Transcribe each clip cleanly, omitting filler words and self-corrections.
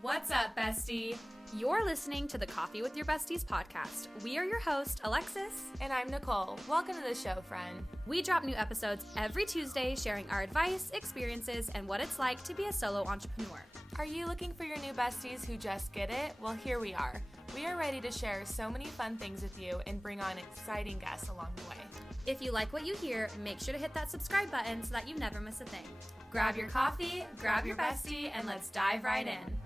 What's up, bestie? You're listening to the Coffee with Your Besties podcast. We are your host, Alexis. And I'm Nicole. Welcome to the show, friend. We drop new episodes every Tuesday sharing our advice, experiences, and what it's like to be a solo entrepreneur. Are you looking for your new besties who just get it? Well, here we are. We are ready to share so many fun things with you and bring on exciting guests along the way. If you like what you hear, make sure to hit that subscribe button so that you never miss a thing. Grab your coffee, grab your bestie, and let's dive right in.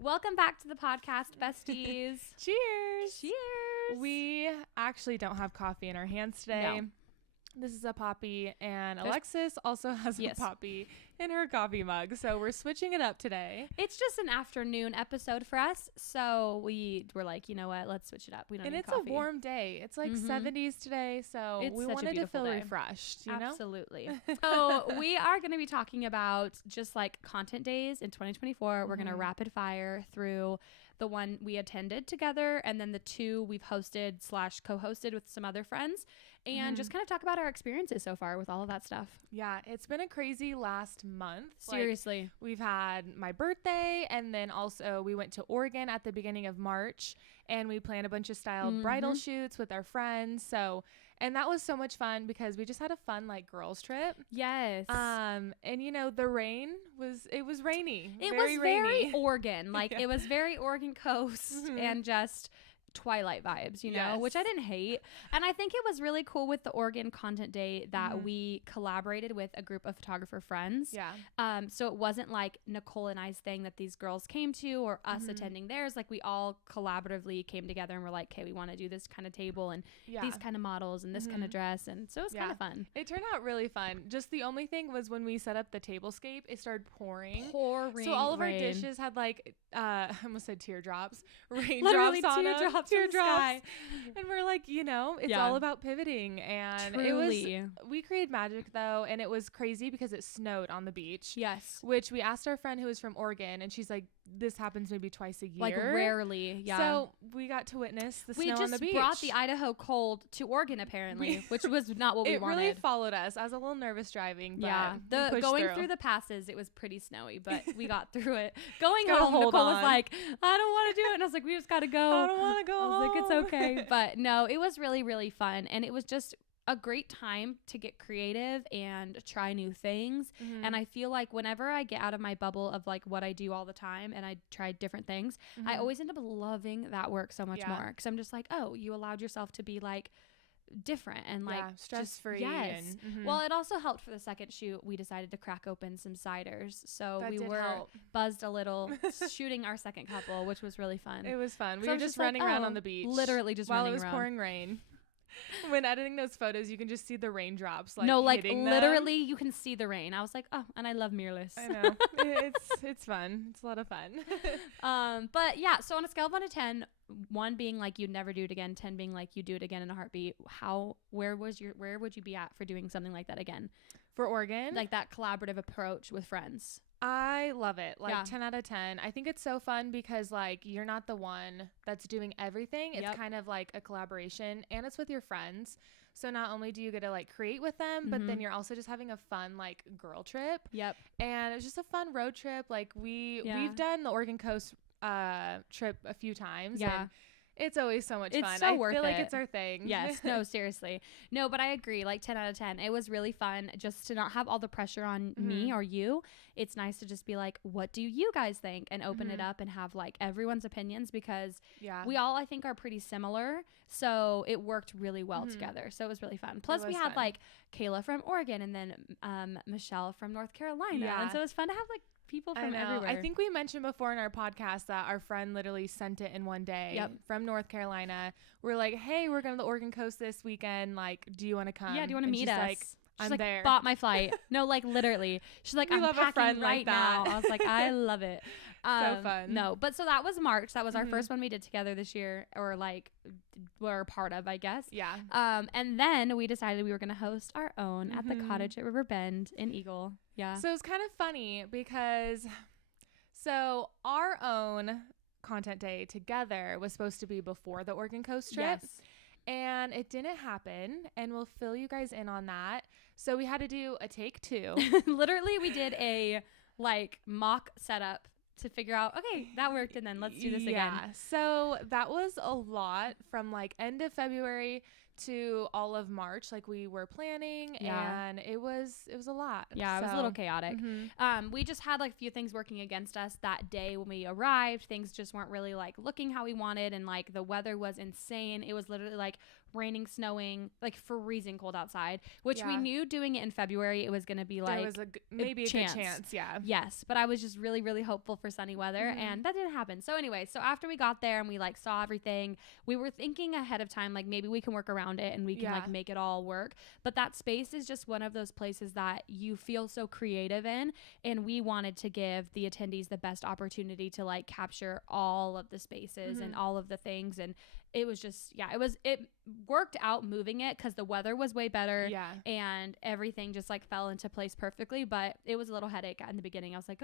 Welcome back to the podcast, besties. Cheers. Cheers. We actually don't have coffee in our hands today. No. This is a poppy, and Alexis also has a poppy in her coffee mug, so we're switching it up today. It's just an afternoon episode for us, so we were like, you know what, let's switch it up. We don't need coffee. And it's a warm day. It's like 70s today, so we wanted to feel refreshed, you know? Absolutely. So we are going to be talking about just like content days in 2024. We're going to rapid fire through the one we attended together, and then the two we've hosted / co-hosted with some other friends, and just kind of talk about our experiences so far with all of that stuff. Yeah, it's been a crazy last month. Seriously. Like, we've had my birthday, and then also we went to Oregon at the beginning of March, and we planned a bunch of styled bridal shoots with our friends. And that was so much fun because we just had a fun like girls trip. Yes. And you know, the rain was rainy. It was very Oregon. Like it was very Oregon coast and just Twilight vibes, you know, which I didn't hate. And I think it was really cool with the Oregon Content Day that we collaborated with a group of photographer friends. Yeah. So it wasn't like Nicole and I's thing that these girls came to or us attending theirs. Like we all collaboratively came together and were like, okay, we want to do this kind of table and these kind of models and this kind of dress. And so it was kind of fun. It turned out really fun. Just the only thing was when we set up the tablescape, it started pouring. Pouring. So all of our dishes had like, I almost said teardrops, raindrops on them. Teardrops. And we're like, you know, it's all about pivoting. And we created magic though. And it was crazy because it snowed on the beach. Yes. Which we asked our friend who was from Oregon, and she's like, this happens maybe twice a year. Like rarely. Yeah. So we got to witness the snow on the beach. We just brought the Idaho cold to Oregon apparently, which was not what we wanted. It really followed us. I was a little nervous driving, but going through the passes, it was pretty snowy, but we got through it. Going home, Nicole was like, I don't want to do it. And I was like, we just got to go. I don't want to go home. I was like, it's okay. But no, it was really, really fun. And it was just a great time to get creative and try new things. And I feel like whenever I get out of my bubble of like what I do all the time and I try different things, I always end up loving that work so much more. Because I'm just like, oh, you allowed yourself to be like different and like stress-free. Yes. Well, it also helped for the second shoot. We decided to crack open some ciders, so we were buzzed a little shooting our second couple, which was really fun. It was fun. We were just running around on the beach, literally just while running it was around. pouring rain. When editing those photos, you can just see the raindrops literally you can see the rain. I was like, oh, and I love mirrorless. I know. It's fun. It's a lot of fun. But yeah, so on a scale of 1 to 10, 1 being like you'd never do it again, 10 being like you do it again in a heartbeat, where would you be at for doing something like that again? For Oregon? Like that collaborative approach with friends. I love it. 10 out of 10. I think it's so fun because like you're not the one that's doing everything. It's kind of like a collaboration, and it's with your friends. So not only do you get to like create with them, but then you're also just having a fun like girl trip. Yep. And it was just a fun road trip. Like we've done the Oregon Coast trip a few times. Yeah. And it's always so much fun. It's so worth it. I feel like it's our thing. Yes. No, seriously. No, but I agree. Like 10 out of 10. It was really fun just to not have all the pressure on me or you. It's nice to just be like, what do you guys think? And open it up and have like everyone's opinions because we all, I think, are pretty similar. So it worked really well together. So it was really fun. Plus we had like Kayla from Oregon and then Michelle from North Carolina. Yeah. And so it was fun to have like people from everywhere. I think we mentioned before in our podcast that our friend literally sent it in one day from North Carolina. We're like, hey, we're going to the Oregon coast this weekend. Like, do you want to come? Yeah, do you want to meet us? Like, I'm like, there. Bought my flight. No, like literally. She's like, I'm packing right now. I was like, I love it. So fun. No, but so that was March. That was our first one we did together this year, or like we're a part of, I guess. Yeah. And then we decided we were going to host our own at the cottage at River Bend in Eagle. Yeah. So it's kind of funny because our own content day together was supposed to be before the Oregon Coast trip. Yes. and it didn't happen, and we'll fill you guys in on that. So we had to do a take 2. Literally, we did a like mock setup to figure out, okay, that worked, and then let's do this again. Yeah, so that was a lot from like end of February to all of March. Like we were planning, and it was a lot. Yeah, it was a little chaotic. We just had like a few things working against us that day when we arrived. Things just weren't really like looking how we wanted, and like the weather was insane. It was literally like raining, snowing, like freezing cold outside, which we knew doing it in February it was going to be like there was maybe a good chance. Yes, but I was just really, really hopeful for sunny weather, and that didn't happen. So anyway, so after we got there and we like saw everything, we were thinking ahead of time like maybe we can work around it and we can like make it all work. But that space is just one of those places that you feel so creative in, and we wanted to give the attendees the best opportunity to like capture all of the spaces and all of the things. And it was just, it worked out moving it because the weather was way better and everything just like fell into place perfectly. But it was a little headache in the beginning. I was like,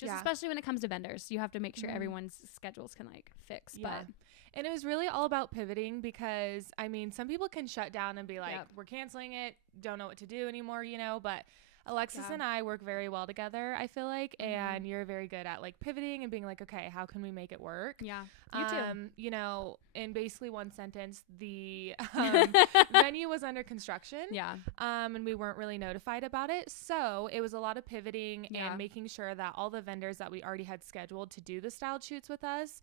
especially when it comes to vendors, you have to make sure everyone's schedules can like fix. But and it was really all about pivoting because, I mean, some people can shut down and be like, we're canceling it, don't know what to do anymore, but Alexis and I work very well together, I feel like, and you're very good at like pivoting and being like, okay, how can we make it work? Yeah, you too. In basically one sentence, the venue was under construction. Yeah. And we weren't really notified about it. So it was a lot of pivoting and making sure that all the vendors that we already had scheduled to do the styled shoots with us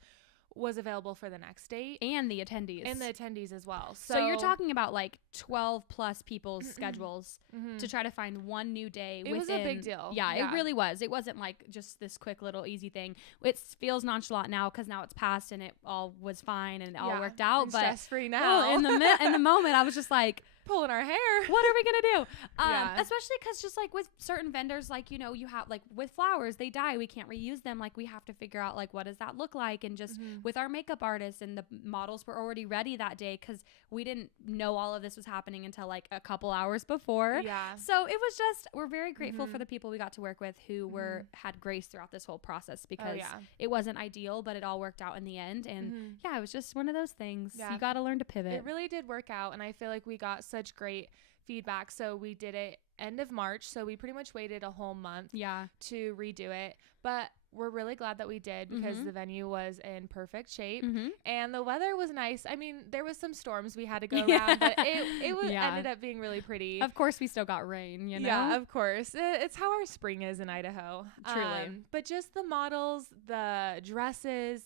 was available for the next date, and the attendees as well. So you're talking about like 12 plus people's schedules to try to find one new day. It was a big deal. Yeah, it really was. It wasn't like just this quick little easy thing. It feels nonchalant now because now it's passed and it all was fine and it all worked out. But stress-free now. In the moment, I was just like pulling our hair. What are we gonna do? Especially because just like with certain vendors, like you have like with flowers, they die. We can't reuse them. Like we have to figure out like what does that look like, and just with our makeup artists and the models were already ready that day because we didn't know all of this was happening until like a couple hours before. Yeah. So it was just, we're very grateful for the people we got to work with who had grace throughout this whole process because it wasn't ideal, but it all worked out in the end. And it was just one of those things. You got to learn to pivot. It really did work out, and I feel like we got such great feedback. So we did it end of March, so we pretty much waited a whole month to redo it, but we're really glad that we did because the venue was in perfect shape and the weather was nice. I mean, there was some storms we had to go around, but it was ended up being really pretty. Of course we still got rain, Yeah, of course. It's how our spring is in Idaho. Truly. But just the models, the dresses,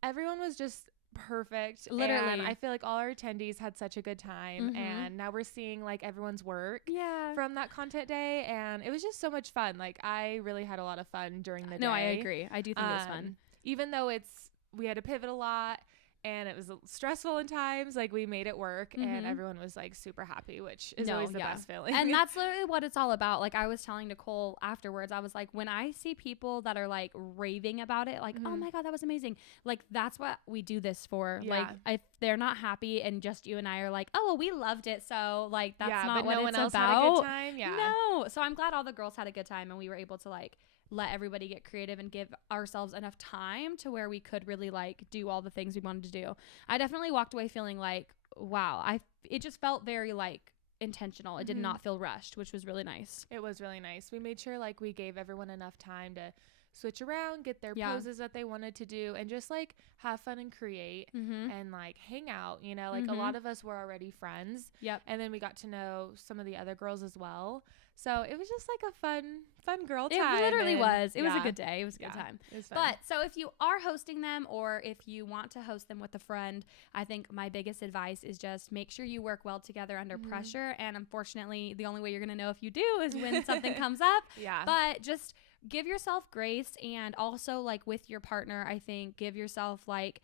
everyone was just perfect. Literally. And I feel like all our attendees had such a good time, and now we're seeing like everyone's work from that content day, and it was just so much fun. Like I really had a lot of fun during the day. No, I agree. I do think it was fun. Even though we had to pivot a lot and it was stressful in times, like we made it work and everyone was like super happy, which is always the best feeling. And that's literally what it's all about. Like I was telling Nicole afterwards, I was like, when I see people that are like raving about it, like, oh my God, that was amazing. Like that's what we do this for. Yeah. Like if they're not happy and just you and I are like, oh, well, we loved it. So like, that's not what it's about. Had a good time. Yeah. No. So I'm glad all the girls had a good time and we were able to like let everybody get creative and give ourselves enough time to where we could really like do all the things we wanted to do. I definitely walked away feeling like, wow, it just felt very like intentional. It did not feel rushed, which was really nice. It was really nice. We made sure like we gave everyone enough time to switch around, get their poses that they wanted to do, and just like have fun and create and like hang out, like a lot of us were already friends. Yep. And then we got to know some of the other girls as well. So it was just like a fun girl time. It literally was. It was a good day. It was a good time. It was fun. But so if you are hosting them or if you want to host them with a friend, I think my biggest advice is just make sure you work well together under pressure. And unfortunately, the only way you're going to know if you do is when something comes up. Yeah. But just give yourself grace, and also like with your partner, I think give yourself like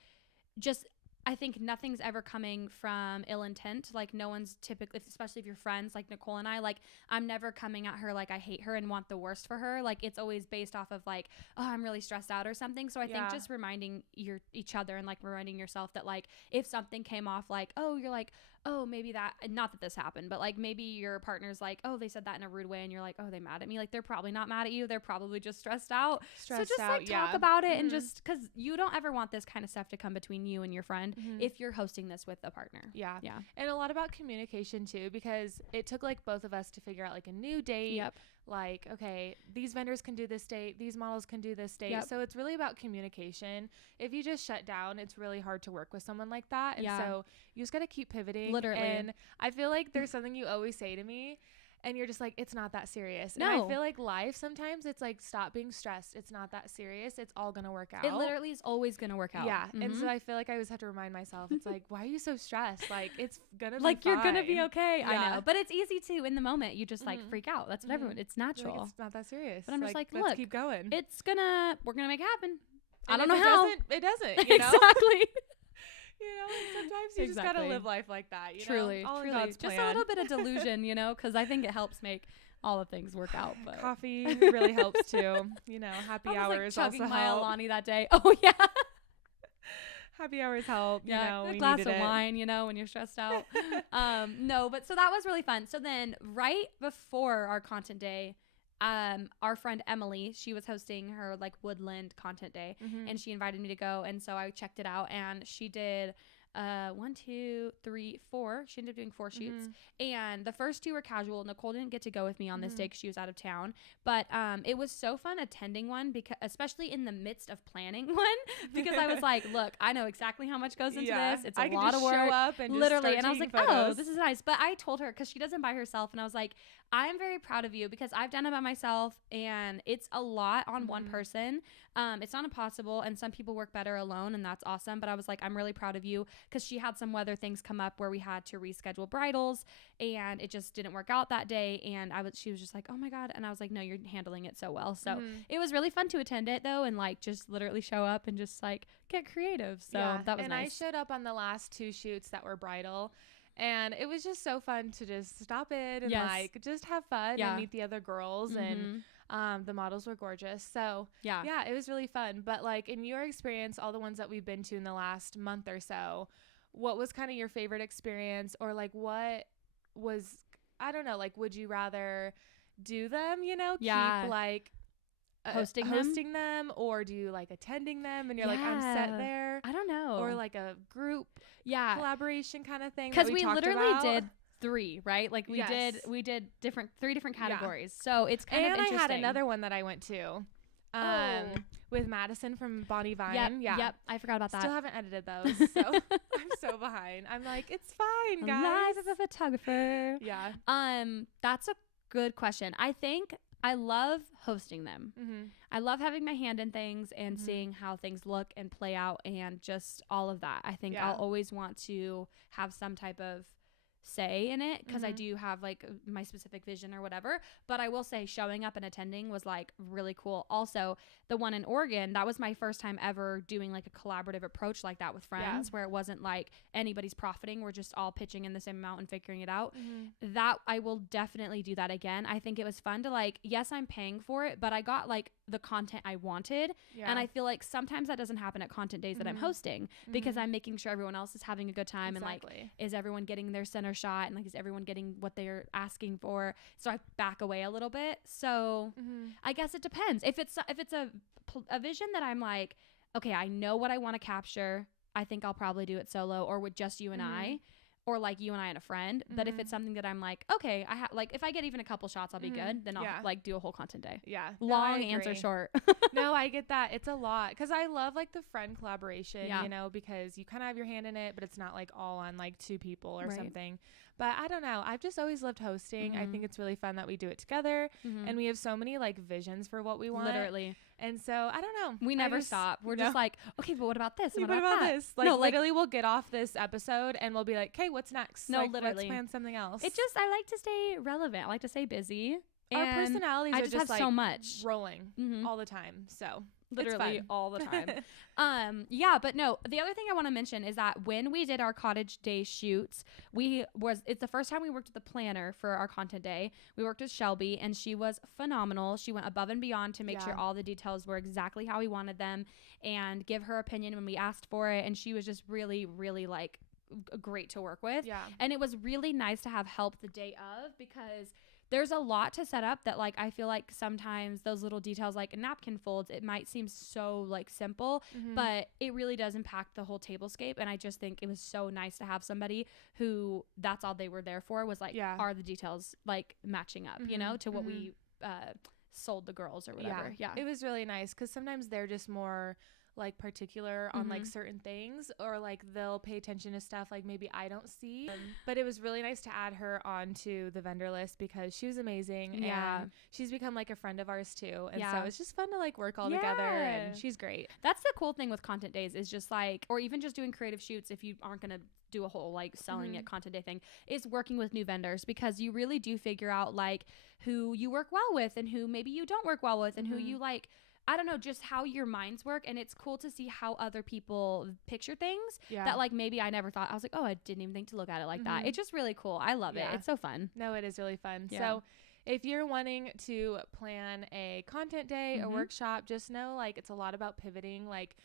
I think nothing's ever coming from ill intent. Like no one's typically, especially if you're friends like Nicole and I, like I'm never coming at her like I hate her and want the worst for her. Like it's always based off of like, oh, I'm really stressed out or something. So I think just reminding each other and like reminding yourself that like if something came off like, oh, you're like, oh, maybe that, not that this happened, but like maybe your partner's like, oh, they said that in a rude way, and you're like, oh, they mad at me. Like, they're probably not mad at you. They're probably just stressed out. So just like talk about it, and just because you don't ever want this kind of stuff to come between you and your friend if you're hosting this with a partner. Yeah. And a lot about communication too, because it took like both of us to figure out like a new date. Yep. Like, okay, these vendors can do this date, these models can do this date. Yep. So it's really about communication. If you just shut down, it's really hard to work with someone like that. And so you just got to keep pivoting. Literally. And I feel like there's something you always say to me, and you're just like, it's not that serious. No. And I feel like life sometimes it's like, stop being stressed. It's not that serious. It's all going to work out. It literally is always going to work out. Yeah. And so I feel like I always have to remind myself, it's like, why are you so stressed? Like, it's going to be like, fine. you're going to be okay. Yeah. I know. But it's easy to, in the moment, you just like freak out. That's what everyone, it's natural. Like, it's not that serious. But I'm just like, let's look, keep going. we're going to make it happen. And I don't know how. It doesn't, you know? Exactly. You know, sometimes you just gotta live life like that. You truly, know? All truly. in God's just plan. a little bit of delusion, you know, because I think it helps make all the things work out. But coffee really helps too. You know, happy hours like, chugging also my help. Alani that day. Oh yeah, happy hours help. Yeah, you know, a glass of wine. You know, when you're stressed out. No, but so that was really fun. So then, right before our content day, our friend Emily, she was hosting her like woodland content day, and she invited me to go, and so I checked it out, and she did 1, 2, 3, 4. She ended up doing 4 shoots, and the first 2 were casual. Nicole didn't get to go with me on this day because she was out of town, but it was so fun attending one, because especially in the midst of planning one, because I was like, look, I know exactly how much goes into this. It's a lot of work. Show up and literally, and I was like, photos. oh, this is nice. But I told her, because she doesn't by herself, and I was like, I am very proud of you, because I've done it by myself, and it's a lot on one person. It's not impossible, and some people work better alone, and that's awesome. But I was like, I'm really proud of you, because she had some weather things come up where we had to reschedule bridals, and it just didn't work out that day. And she was just like, oh my God. And I was like, no, you're handling it so well. So it was really fun to attend it though, and like just literally show up and just like get creative. So that was nice. And I showed up on the last 2 shoots that were bridal. And it was just so fun to just stop in and like just have fun and meet the other girls. And the models were gorgeous. So yeah, it was really fun. But like, in your experience, all the ones that we've been to in the last month or so, what was kind of your favorite experience? Or like, what was, I don't know, like, would you rather do them, you know, keep like hosting them, or do you like attending them and you're like, I'm set there? I don't know. Or like a group collaboration kind of thing, because we literally did 3, right? Like we did 3 different categories. So it's kind of interesting. And I had another one that I went to with Madison from Bonnie Vine. Yep. I forgot about that. Still haven't edited those, so I'm so behind. I'm like, it's fine, guys. Life of a photographer. Yeah. That's a good question. I think I love hosting them. I love having my hand in things and seeing how things look and play out, and just all of that. I think I'll always want to have some type of say in it, because I do have like my specific vision or whatever. But I will say, showing up and attending was like really cool. Also, the one in Oregon, that was my first time ever doing like a collaborative approach like that with friends, where it wasn't like anybody's profiting, we're just all pitching in the same amount and figuring it out. That I will definitely do that again. I think it was fun to like, yes, I'm paying for it, but I got like the content I wanted. And I feel like sometimes that doesn't happen at content days that I'm hosting, because I'm making sure everyone else is having a good time. And like, is everyone getting their center shot, and like, is everyone getting what they're asking for? So I back away a little bit. So I guess it depends. If it's a vision that I'm like, okay, I know what I want to capture, I think I'll probably do it solo, or with just you and I, or like you and I and a friend. But if it's something that I'm like, okay, like if I get even a couple shots, I'll be good, then I'll like do a whole content day. Yeah. Long answer short. No, I get that. It's a lot, because I love like the friend collaboration, you know, because you kind of have your hand in it, but it's not like all on like 2 people or something. But I don't know. I've just always loved hosting. I think it's really fun that we do it together, and we have so many like visions for what we want. Literally. And so I don't know. We never stop. We're just like, okay, but what about this? And what about this? Like, no, literally, we'll get off this episode and we'll be like, okay, what's next? No, like, literally. Let's plan something else. It just, I like to stay relevant. I like to stay busy. Our personalities I are just have like so much rolling all the time. So literally all the time. Yeah, but no, the other thing I want to mention is that when we did our cottage day shoots, it's the first time we worked with the planner for our content day. We worked with Shelby, and she was phenomenal. She went above and beyond to make sure all the details were exactly how we wanted them, and give her opinion when we asked for it. And she was just really, really like great to work with. Yeah. And it was really nice to have help the day of, because there's a lot to set up that, like, I feel like sometimes those little details, like napkin folds, it might seem so like simple, but it really does impact the whole tablescape. And I just think it was so nice to have somebody who that's all they were there for, was like, are the details like matching up, you know, to what we sold the girls or whatever. Yeah. It was really nice, because sometimes they're just more like particular on like certain things, or like they'll pay attention to stuff like maybe I don't see. But it was really nice to add her onto the vendor list, because she was amazing. And she's become like a friend of ours too. And so it's just fun to like work all together, and she's great. That's the cool thing with content days, is just like, or even just doing creative shoots, if you aren't gonna do a whole like selling it content day thing, is working with new vendors, because you really do figure out like who you work well with and who maybe you don't work well with, and who you like, I don't know, just how your minds work. And it's cool to see how other people picture things that like maybe I never thought. I was like, oh, I didn't even think to look at it like that. It's just really cool. I love it. It's so fun. No, it is really fun. So if you're wanting to plan a content day, a workshop, just know like it's a lot about pivoting. Like,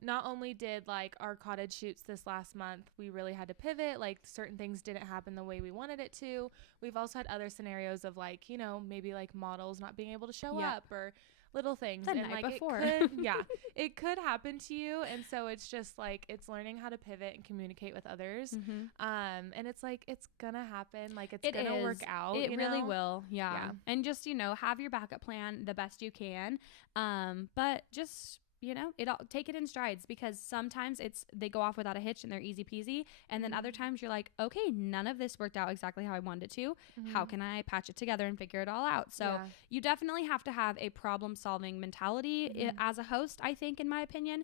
not only did like our cottage shoots this last month, we really had to pivot, like certain things didn't happen the way we wanted it to. We've also had other scenarios of like, you know, maybe like models not being able to show up, or little things. The and night like before. It could, it could happen to you. And so it's just like, it's learning how to pivot and communicate with others. And it's like, it's gonna happen. Like it's gonna work out. It really know? will. Yeah. And just, you know, have your backup plan the best you can. But just, you know, take it in strides, because sometimes they go off without a hitch and they're easy peasy. And then other times you're like, okay, none of this worked out exactly how I wanted it to. How can I patch it together and figure it all out? So you definitely have to have a problem solving mentality as a host, I think, in my opinion,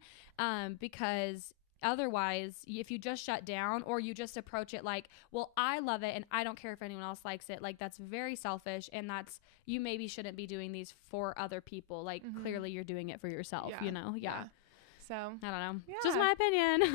because otherwise, if you just shut down, or you just approach it like, well, I love it and I don't care if anyone else likes it, like that's very selfish, and you maybe shouldn't be doing these for other people. Like clearly you're doing it for yourself, you know? So I don't know. Just my opinion.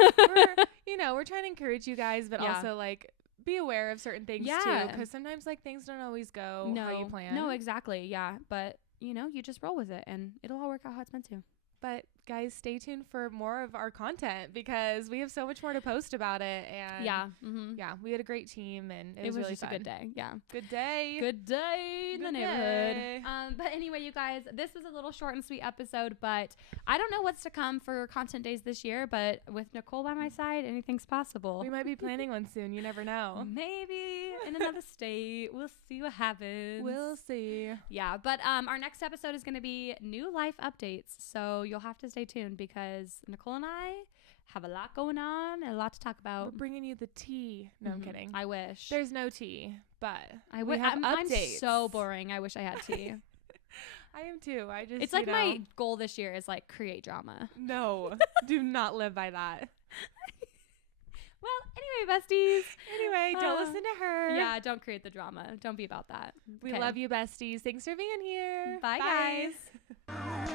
we're trying to encourage you guys, but also like be aware of certain things too, because sometimes like things don't always go how you plan. No, exactly. Yeah. But you know, you just roll with it and it'll all work out how it's meant to. But guys, stay tuned for more of our content, because we have so much more to post about it. And we had a great team, and it was really just fun. A good day. Yeah. Good day in the neighborhood. But anyway, you guys, this was a little short and sweet episode, but I don't know what's to come for content days this year, but with Nicole by my side, anything's possible. We might be planning one soon. You never know. Maybe in another state. We'll see what happens. We'll see. Yeah. But our next episode is going to be new life updates. So you'll have to stay tuned, because Nicole and I have a lot going on and a lot to talk about. We're bringing you the tea. No, I'm kidding. I wish. There's no tea, but we have updates. I'm so boring. I wish I had tea. I am too. It's like my goal this year is like create drama. No, do not live by that. Well, anyway, besties. Anyway, don't listen to her. Yeah, don't create the drama. Don't be about that. We love you, besties. Thanks for being here. Bye. Guys.